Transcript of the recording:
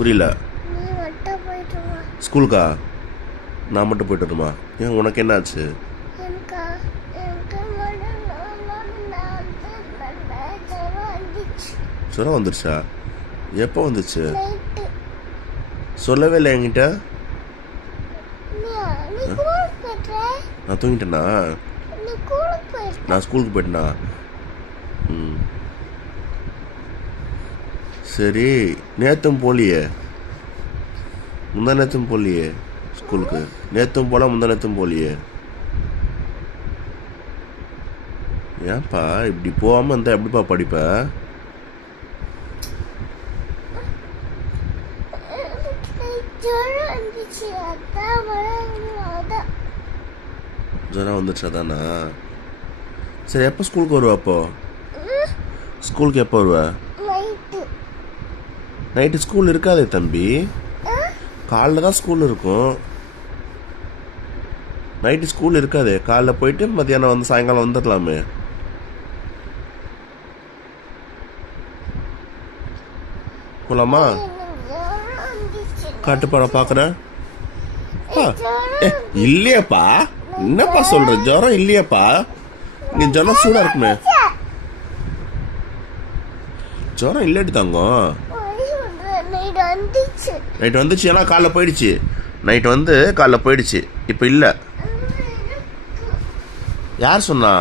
புரியல. நீ மட்டும் போயிட்டு வா. ஸ்கூலுக்கா? நான் மட்டும் போயிட்டு வரணுமா? ஏன் உனக்கு என்ன ஆச்சு? எனக்கு ஜுரம் வந்துருச்சா? எப்போ வந்துச்சு? நைட்டு. சொல்லவே இல்லை என்கிட்ட. நீ ஸ்கூலுக்கு போயிட்ட? நான் தூங்கிட்டேனா? நீ ஸ்கூலுக்கு போயிட்ட? நான் ஸ்கூலுக்கு போயிட்டேனா? ம், சரி. நேற்றும் போலியே, முந்தா நேற்றும் போலியே ஸ்கூலுக்கு. நேற்றும் போல முந்தா நேற்றும் போலியே. ஏன்ப்பா இப்படி போகாமல் இருந்தால் எப்படிப்பா படிப்ப? ஜுரம் வந்துச்சு, அதான் அதான். ஜுரம் வந்துடுச்சா தானா? சரி, எப்போ ஸ்கூலுக்கு வருவா? அப்போ ஸ்கூலுக்கு எப்போ வருவ? நைட்டு. நைட்டு ஸ்கூல் இருக்காதே தம்பி, காலைல தான் ஸ்கூல் இருக்கும். நைட்டு ஸ்கூல் இருக்காதே, காலைல போயிட்டு மத்தியானம் வந்து சாயங்காலம் வந்துடலாமே. போலாமா? ஜுரம் வந்துச்சு. காட்டுப்பாடா பார்க்குறேன். இல்லையாப்பா, என்னப்பா சொல்ற? ஜுரம் இல்லையாப்பா? நீ ஜுரம் சூடா இருக்குமே. ஜுரம் இல்லடி தங்கம். நைட் வந்துச்சு. நைட் வந்துச்சு, ஏன்னா காலைல போயிடுச்சு. நைட் வந்து காலைல போயிடுச்சு, இப்போ இல்லை. யார் சொன்னா?